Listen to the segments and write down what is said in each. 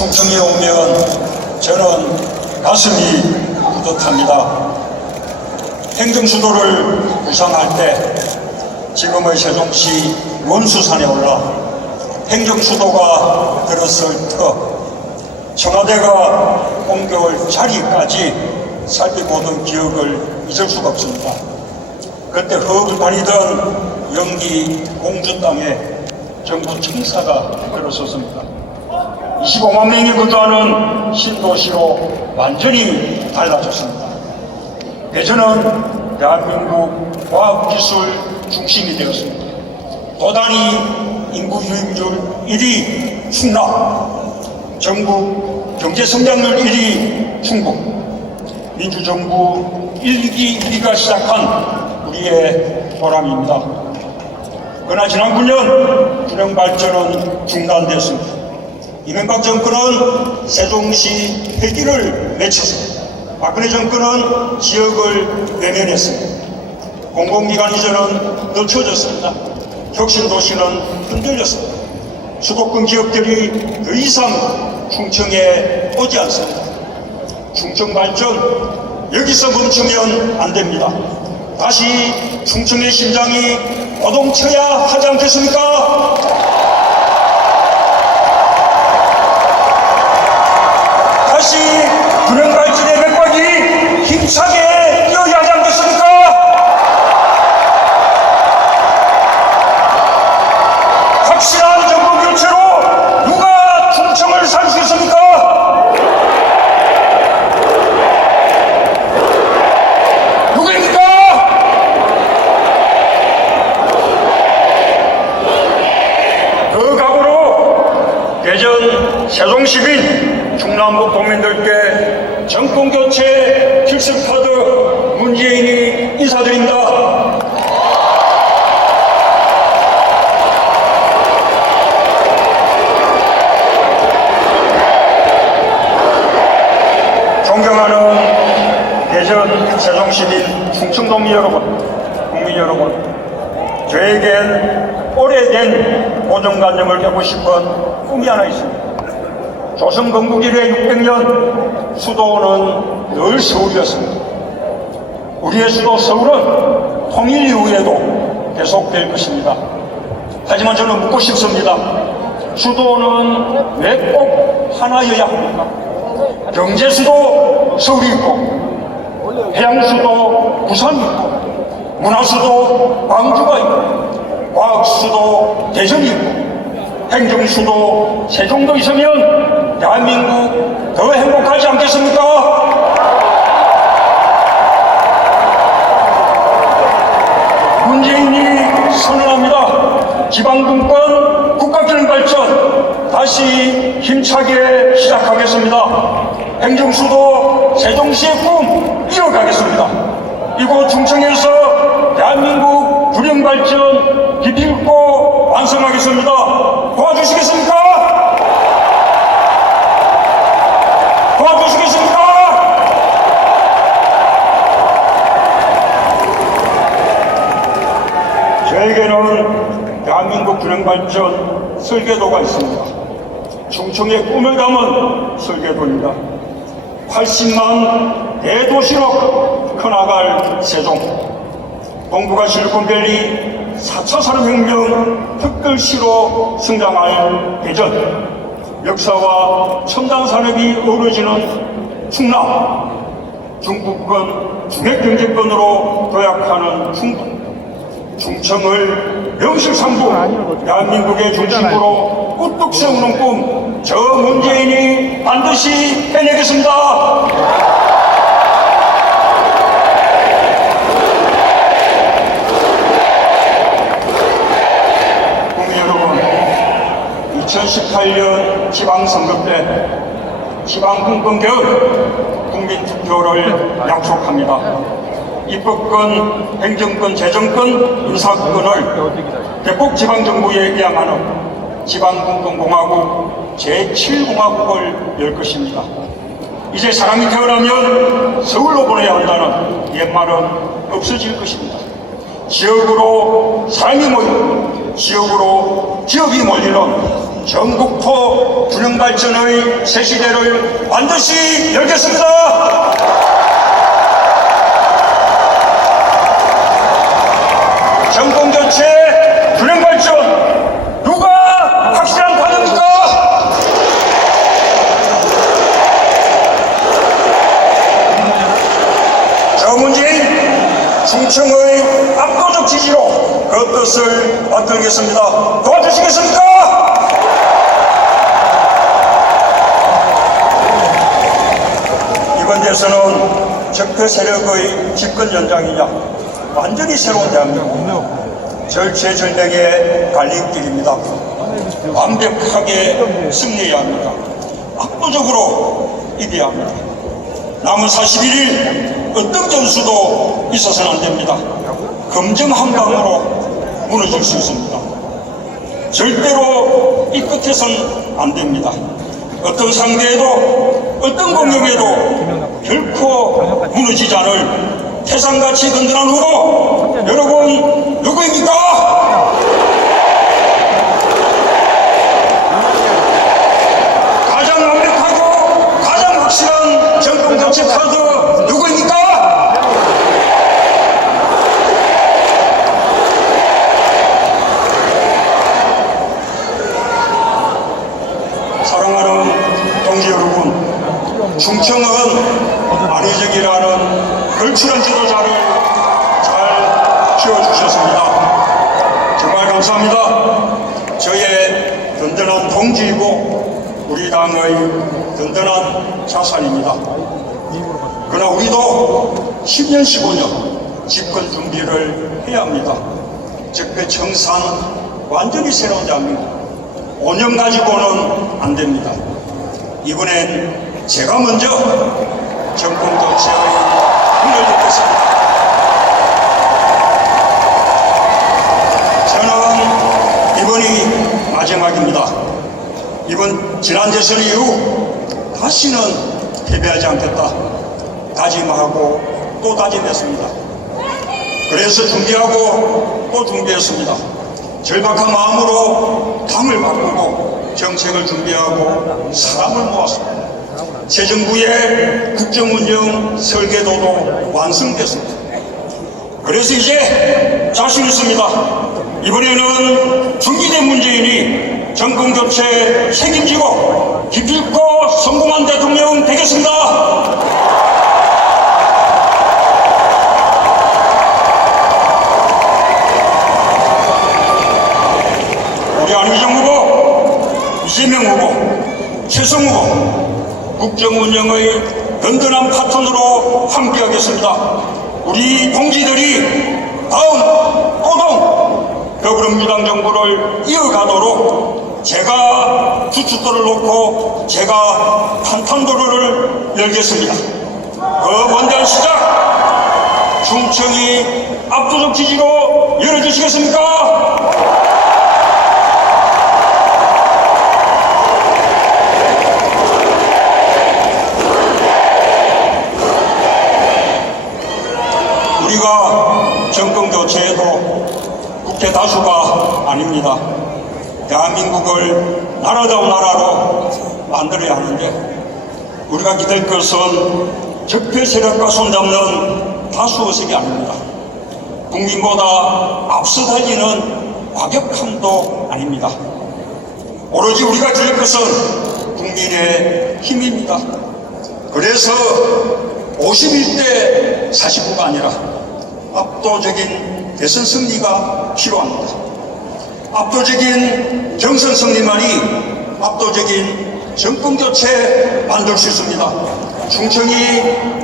충청에 오면 저는 가슴이 뿌듯합니다. 행정수도를 구상할 때 지금의 세종시 원수산에 올라 행정수도가 들었을 터 청와대가 옮겨올 자리까지 살펴보던 기억을 잊을 수가 없습니다. 그때 허을 다니던 영기 공주 땅에 정부 청사가 들어섰습니다. 25만 명이 거주하는 신도시로 완전히 달라졌습니다. 대전은 대한민국 과학기술 중심이 되었습니다. 도단위 인구 유입률 1위 충남, 전국 경제성장률 1위 충북, 민주정부 1기 2기가 시작한 우리의 보람입니다. 그러나 지난 9년 균형발전은 중단되었습니다. 이명박 정권은 세종시 폐기를 외쳤습니다. 박근혜 정권은 지역을 외면했습니다. 공공기관 이전은 늦춰졌습니다. 혁신도시는 흔들렸습니다. 수도권 기업들이 더 이상 충청에 오지 않습니다. 충청발전 여기서 멈추면 안 됩니다. 다시 충청의 심장이 노동쳐야 하지 않겠습니까? 다시 균형발전의 맥박이 힘차게 뛰어야 하지 않겠습니까? 확실한 정부 교체로 누가 충청을 살 수 있습니까? 누구입니까? 그 각오로 대전 세종시민 충남북 도민들께 정권교체 필승카드 문재인이 인사드립니다. 존경하는 대전 세종시민 충청도민 여러분, 국민 여러분, 저에겐 오래된 고정관념을 깨고 싶은 꿈이 하나 있습니다. 조선 건국 이래 600년 수도는 늘 서울이었습니다. 우리의 수도 서울은 통일 이후에도 계속될 것입니다. 하지만 저는 묻고 싶습니다. 수도는 왜 꼭 하나여야 합니까? 경제수도 서울이 있고, 해양수도 부산이 있고, 문화수도 광주가 있고, 과학수도 대전이 있고, 행정수도 세종도 있으면 대한민국 더 행복하지 않겠습니까? 문재인이 선언합니다. 지방분권 국가균형발전 다시 힘차게 시작하겠습니다. 행정수도 세종시의 꿈 이어가겠습니다. 이곳 충청에서 대한민국 균형발전 깊이 있고 완성하겠습니다. 도와주시겠습니까? 도와주시겠습니까? 저에게는 대한민국 균형발전 설계도가 있습니다. 충청의 꿈을 담은 설계도입니다. 80만 대도시로 커나갈 세종, 동북아 실리콘밸리 4차 산업혁명 특별시로 성장할 대전, 역사와 첨단 산업이 어우러지는 충남, 중부권 중핵경제권으로 도약하는 충북, 충청을 명실상부 대한민국의 중심으로 우뚝 세우는 꿈, 저 문재인이 반드시 해내겠습니다. 국민 여러분, 2018년 지방선거 때 지방분권 개헌 국민투표를 약속합니다. 입법권, 행정권, 재정권, 인사권을 대폭 지방정부에 이양하는 지방분권공화국 제7공화국을 열 것입니다. 이제 사람이 태어나면 서울로 보내야 한다는 옛말은 없어질 것입니다. 지역으로 사람이 모이고 지역으로 기업이 몰리는 전국토 균형 발전의 새 시대를 반드시 열겠습니다. 정권 교체, 균형 발전, 누가 확실한 답입니까? 저 문재인 충청의 압도적 지지로 그 뜻을 받들겠습니다. 도와주시겠습니까? 이번 대선은 적폐 세력의 집권 연장이냐, 완전히 새로운 대한민국, 절체절명의 갈림길입니다. 완벽하게 승리해야 합니다. 압도적으로 이겨야 합니다. 남은 41일 어떤 변수도 있어서는 안 됩니다. 검정 한 방으로 무너질 수 있습니다. 절대로 이 끝에서는 안 됩니다. 어떤 상대에도 어떤 공격에도 결코 무너지지 않을 태산같이 든든한 후보, 여러분 누구입니까? 가장 완벽하고 가장 확실한 정권 교체 카드 누구입니까? 사랑하는 동지 여러분, 충청은 안희정이라는 걸출한 지도자를 잘 키워주셨습니다. 정말 감사합니다. 저의 든든한 동지이고 우리 당의 든든한 자산입니다. 그러나 우리도 10년, 15년 집권 준비를 해야 합니다. 적폐 청산, 완전히 새로운 대한민국. 5년 가지고는 안 됩니다. 이번엔 제가 먼저 정권 교체의 문을 닫겠습니다. 저는 이번이 마지막입니다. 이번 지난 대선 이후 다시는 패배하지 않겠다 다짐하고 또 다짐했습니다. 그래서 준비하고 또 준비했습니다. 절박한 마음으로 당을 바꾸고 정책을 준비하고 사람을 모았습니다. 새 정부의 국정운영 설계도도 완성됐습니다. 그래서 이제 자신 있습니다. 이번에는 준비된 문재인이 정권 교체 책임지고 기필코 성공한 대통령 되겠습니다. 우리 안희정 후보, 이재명 후보, 최성 후보, 국정운영의 든든한 파트너로 함께하겠습니다. 우리 동지들이 다음 또동 더불어민주당 정부를 이어가도록 제가 주춧돌을 놓고 제가 탄탄도로를 열겠습니다. 그 원대한 시작, 충청이 압도적 지지로 열어주시겠습니까? 우리가 정권 교체해도 국회 다수가 아닙니다. 대한민국을 나라다운 나라로 만들어야 하는데 우리가 기댈 것은 적폐 세력과 손잡는 다수 의석이 아닙니다. 국민보다 앞서 달리는 과격함도 아닙니다. 오로지 우리가 기댈 것은 국민의 힘입니다. 그래서 51대 49가 아니라 압도적인 대선 승리가 필요합니다. 압도적인 경선 승리만이 압도적인 정권 교체 만들 수 있습니다. 충청이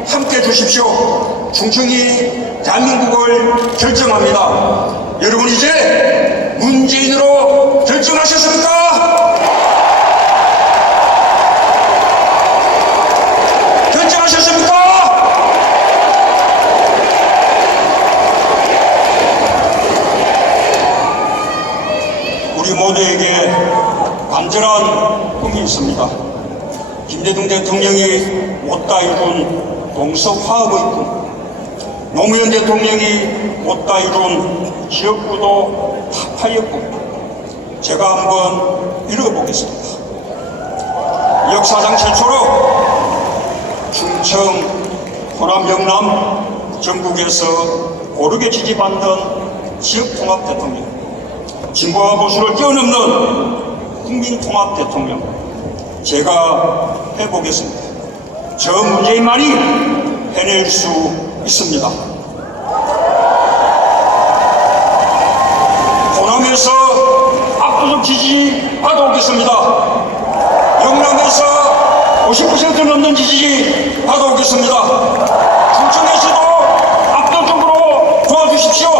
함께 주십시오. 충청이 대한민국을 결정합니다. 여러분 이제 문재인으로 결정하셨습니까? 결정하셨습니까? 우리 모두에게 간절한 꿈이 있습니다. 김대중 대통령이 못다 이룬 동서화합의 꿈, 노무현 대통령이 못다 이룬 지역구도 타파의 꿈, 제가 한번 이뤄보겠습니다. 역사상 최초로 충청, 호남, 영남 전국에서 고르게 지지받는 지역통합 대통령, 진보와 보수를 뛰어넘는 국민통합 대통령, 제가 해보겠습니다. 저 문재인만이 해낼 수 있습니다. 호남에서 압도적 지지 받아오겠습니다. 영남에서 50% 넘는 지지 받아오겠습니다. 충청에서도 압도적으로 도와주십시오.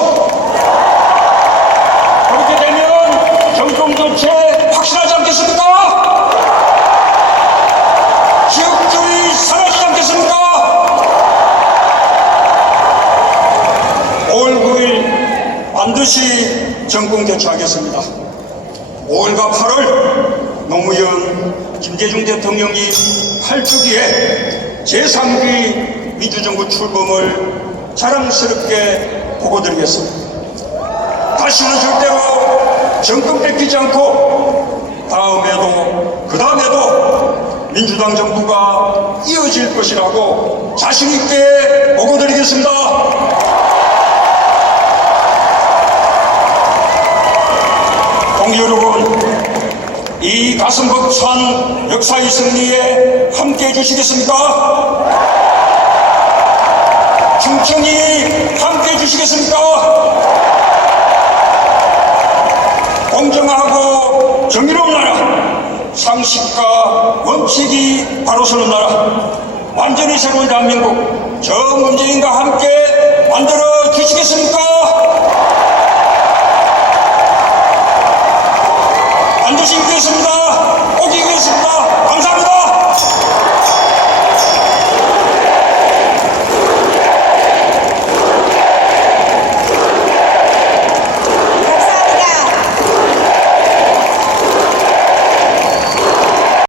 그렇게 되면 정권교체 확실하지 않겠습니까? 지역주의 사라지지 않겠습니까? 5월 9일 반드시 정권교체하겠습니다. 5월과 8월 노무현 김대중 대통령이 8주기에 제3기 민주정부 출범을 자랑스럽게 보고드리겠습니다. 다시는 절대로 정권 뺏기지 않고 다음에도 그 다음에도 민주당 정부가 이어질 것이라고 자신있게 보고드리겠습니다. 동지 여러분, 이 가슴 벅찬 역사의 승리에 함께해 주시겠습니까? 충청이 함께해 주시겠습니까? 공정하고 정의로운 나라, 상식과 원칙이 바로 서는 나라, 완전히 새로운 대한민국, 저 문재인과 함께 만들어 주시겠습니까? 반드시 이기겠습니다.